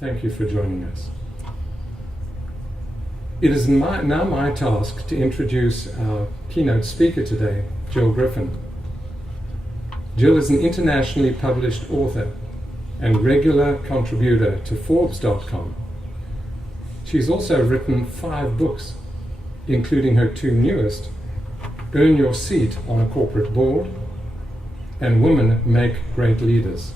Thank you for joining us. It is now my task to introduce our keynote speaker today, Jill Griffin. Jill is an internationally published author and regular contributor to Forbes.com. She's also written 5 books, including her 2 newest, Earn Your Seat on a Corporate Board and Women Make Great Leaders.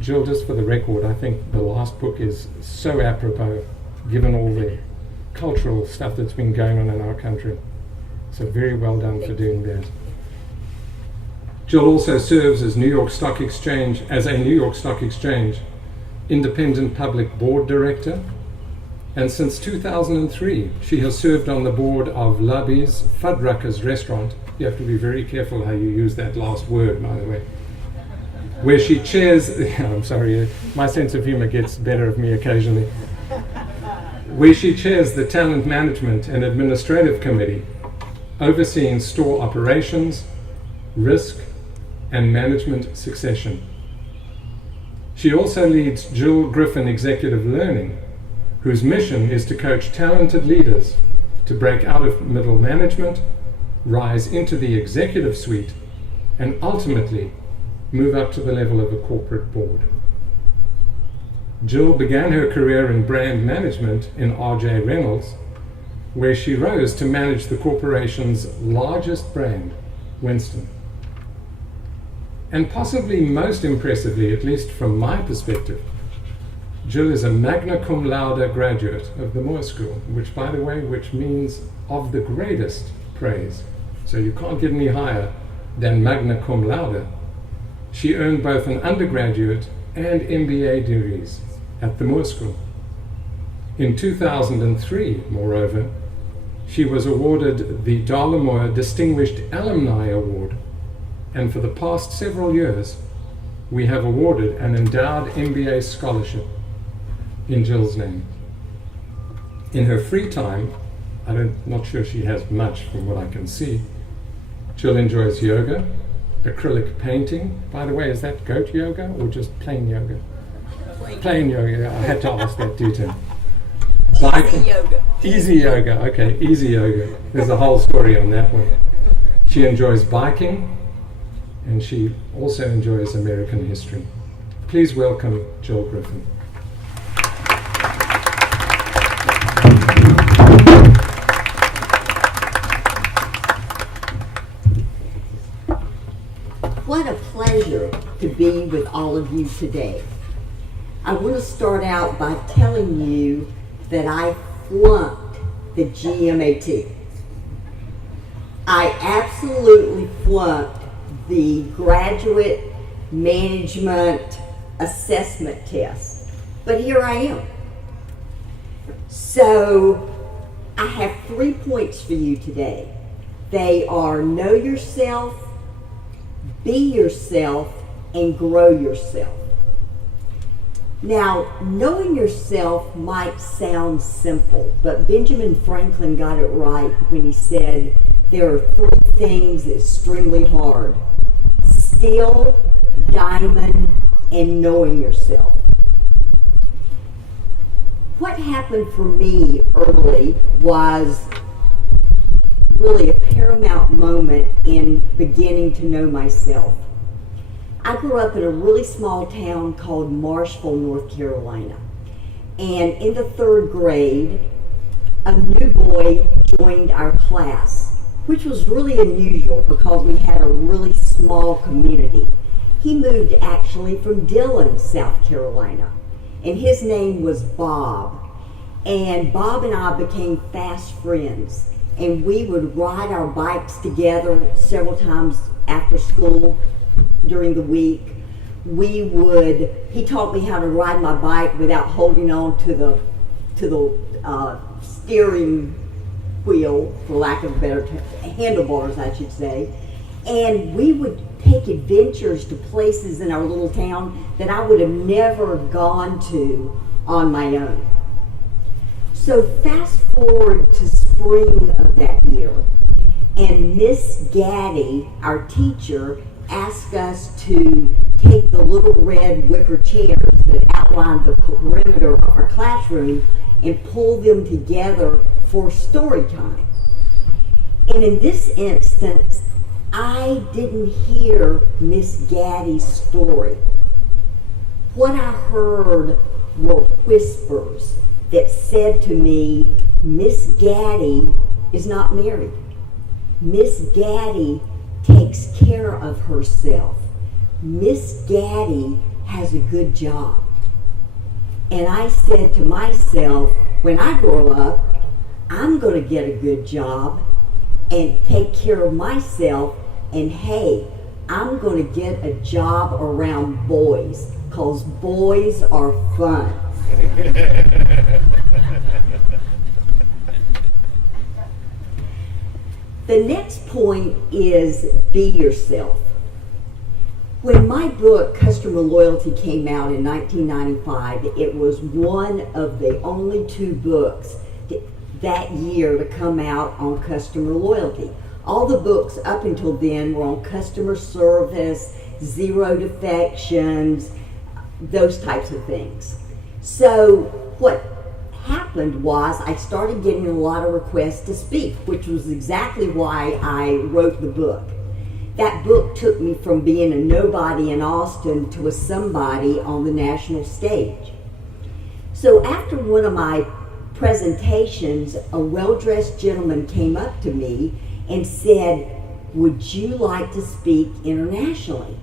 Jill, just for the record, I think the last book is so apropos, given all the cultural stuff that's been going on in our country. So very well done for doing that. Jill also serves as a New York Stock Exchange independent public board director, and since 2003 she has served on the board of Labby's Fuddruckers restaurant. You have to be very careful how you use that last word, by the way. Where she chairs, I'm sorry, my sense of humor gets better of me occasionally. Where she chairs the Talent Management and Administrative Committee, overseeing store operations, risk, and management succession. She also leads Jill Griffin Executive Learning, whose mission is to coach talented leaders to break out of middle management, rise into the executive suite, and ultimately move up to the level of a corporate board. Jill began her career in brand management in R.J. Reynolds, where she rose to manage the corporation's largest brand, Winston. And possibly most impressively, at least from my perspective, Jill is a magna cum laude graduate of the Moore School, which, by the way, means of the greatest praise. So you can't get any higher than magna cum laude. She earned both an undergraduate and MBA degrees at the Moore School. In 2003, moreover, she was awarded the Darla Moore Distinguished Alumni Award, and for the past several years, we have awarded an endowed MBA scholarship in Jill's name. In her free time, I'm not sure she has much from what I can see, Jill enjoys yoga, acrylic painting. By the way, is that goat yoga or just plain yoga? Plain yoga. I had to ask that detail. Easy yoga. Easy yoga. Okay, easy yoga. There's a whole story on that one. She enjoys biking, and she also enjoys American history. Please welcome Jill Griffin. What a pleasure to be with all of you today. I want to start out by telling you that I flunked the GMAT. I absolutely flunked the Graduate Management Assessment Test. But here I am. So I have 3 points for you today. They are know yourself, be yourself, and grow yourself. Now, knowing yourself might sound simple, but Benjamin Franklin got it right when he said there are 3 things extremely hard: steel, diamond, and knowing yourself. What happened for me early was really a paramount moment in beginning to know myself. I grew up in a really small town called Marshville, North Carolina. And in the 3rd grade, a new boy joined our class, which was really unusual because we had a really small community. He moved actually from Dillon, South Carolina, and his name was Bob. And Bob and I became fast friends, and we would ride our bikes together several times after school during the week. He taught me how to ride my bike without holding on to the steering wheel, for lack of better handlebars, I should say. And we would take adventures to places in our little town that I would have never gone to on my own. So fast forward to spring of that year, and Miss Gaddy, our teacher, asked us to take the little red wicker chairs that outlined the perimeter of our classroom and pull them together for story time. And in this instance, I didn't hear Miss Gaddy's story. What I heard were whispers that said to me, Miss Gaddy is not married. Miss Gaddy takes care of herself. Miss Gaddy has a good job. And I said to myself, when I grow up, I'm going to get a good job and take care of myself, and hey, I'm going to get a job around boys, because boys are fun. The next point is be yourself. When my book, Customer Loyalty, came out in 1995, it was one of the only 2 books that year to come out on customer loyalty. All the books up until then were on customer service, zero defections, those types of things. So what happened was I started getting a lot of requests to speak, which was exactly why I wrote the book. That book took me from being a nobody in Austin to a somebody on the national stage. So after one of my presentations, a well-dressed gentleman came up to me and said, "Would you like to speak internationally?"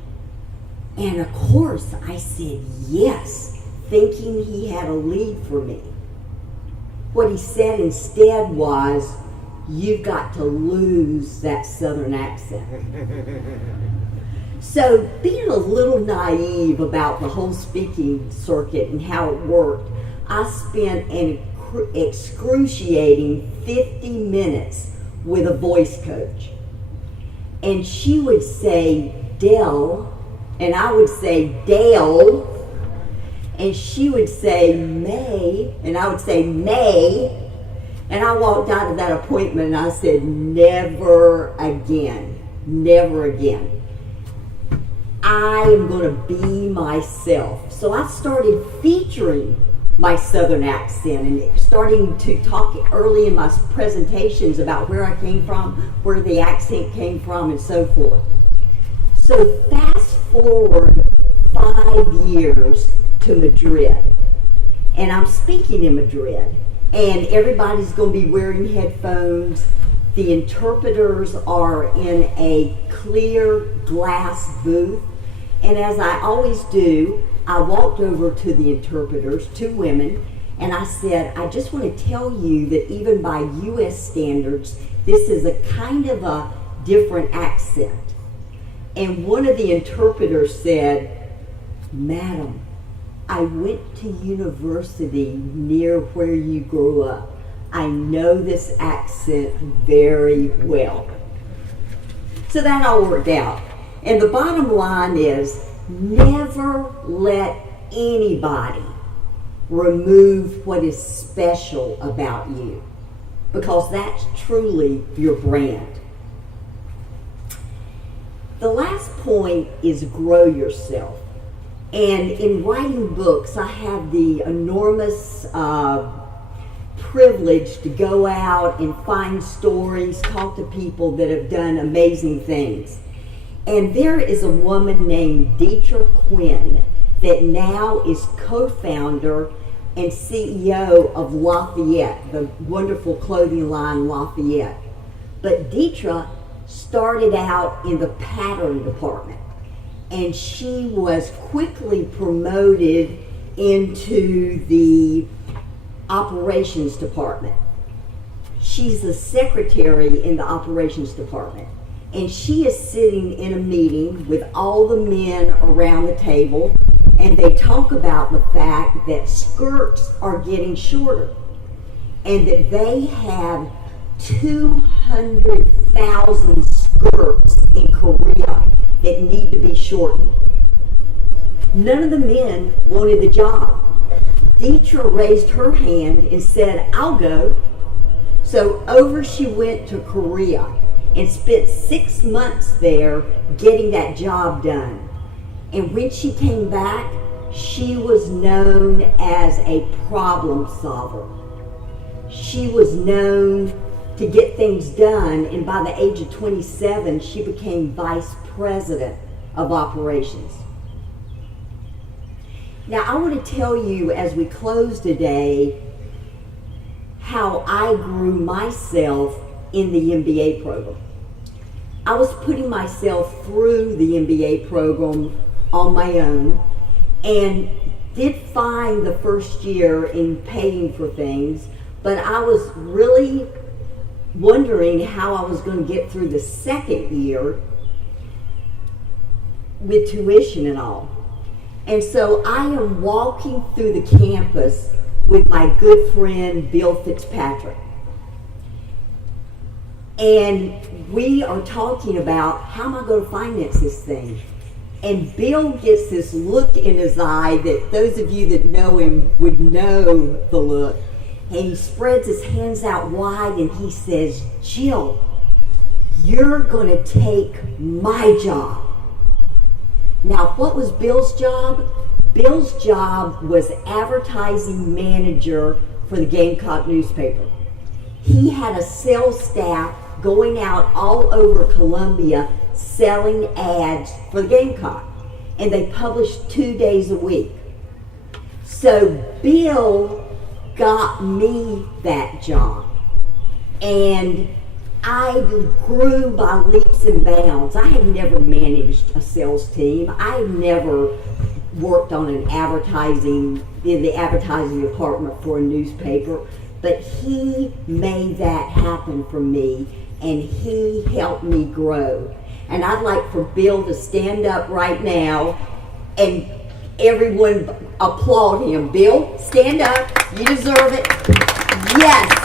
And of course I said yes, thinking he had a lead for me. What he said instead was, "You've got to lose that Southern accent." So being a little naive about the whole speaking circuit and how it worked, I spent an excruciating 50 minutes with a voice coach. And she would say, "Dell," and I would say, "Dale," and she would say, "May," and I would say, "May." And I walked out of that appointment and I said, never again, never again. I am going to be myself. So I started featuring my Southern accent and starting to talk early in my presentations about where I came from, where the accent came from, and so forth. So fast forward 5 years to Madrid, and I'm speaking in Madrid, and everybody's going to be wearing headphones. The interpreters are in a clear glass booth, and as I always do, I walked over to the interpreters, 2 women, and I said, "I just want to tell you that even by U.S. standards, this is a kind of a different accent." And one of the interpreters said, "Madam, I went to university near where you grew up. I know this accent very well." So that all worked out. And the bottom line is, never let anybody remove what is special about you, because that's truly your brand. The last point is grow yourself. And in writing books, I have the enormous privilege to go out and find stories, talk to people that have done amazing things. And there is a woman named Deetra Quinn that now is co-founder and CEO of Lafayette, the wonderful clothing line Lafayette. But Deetra started out in the pattern department, and she was quickly promoted into the operations department. She's the secretary in the operations department, and she is sitting in a meeting with all the men around the table, and they talk about the fact that skirts are getting shorter and that they have 200,000 skirts in Korea that need to be shortened. None of the men wanted the job. Deetra raised her hand and said, I'll go. So over she went to Korea and spent 6 months there getting that job done. And when she came back, she was known as a problem solver. She was known to get things done, and by the age of 27, she became vice president of operations. Now, I want to tell you as we close today how I grew myself in the MBA program. I was putting myself through the MBA program on my own and did fine the first year in paying for things, but I was really wondering how I was going to get through the second year with tuition and all. And so I am walking through the campus with my good friend Bill Fitzpatrick. And we are talking about how am I going to finance this thing? And Bill gets this look in his eye that those of you that know him would know the look. And he spreads his hands out wide and he says, Jill, you're going to take my job. Now, what was Bill's job? Bill's job was advertising manager for the Gamecock newspaper. He had a sales staff going out all over Columbia selling ads for the Gamecock. And they published 2 days a week. So Bill got me that job. And I grew by leaps and bounds. I had never managed a sales team. I had never worked on in the advertising department for a newspaper. But he made that happen for me, and he helped me grow. And I'd like for Bill to stand up right now and everyone applaud him. Bill, stand up. You deserve it. Yes.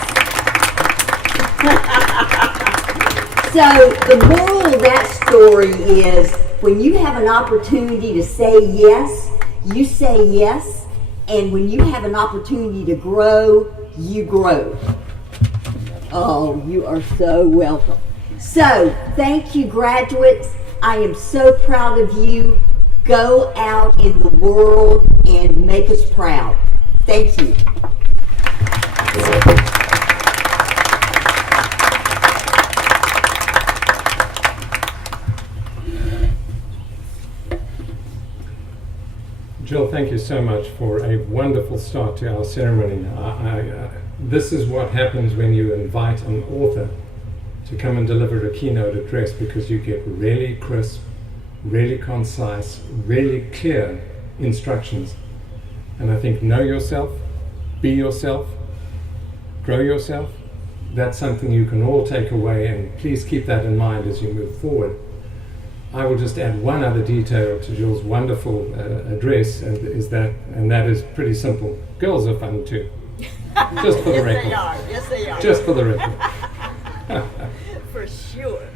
So the moral of that story is when you have an opportunity to say yes, you say yes. And when you have an opportunity to grow, you grow. Oh, you are so welcome. So, thank you, graduates. I am so proud of you. Go out in the world and make us proud. Thank you. Jill, thank you so much for a wonderful start to our ceremony. This is what happens when you invite an author to come and deliver a keynote address, because you get really crisp, really concise, really clear instructions. And I think know yourself, be yourself, grow yourself. That's something you can all take away, and please keep that in mind as you move forward. I will just add one other detail to Jill's wonderful address, and that is pretty simple. Girls are fun too. Just for the record. Yes, they are. Yes, they are. Just for the record. For sure.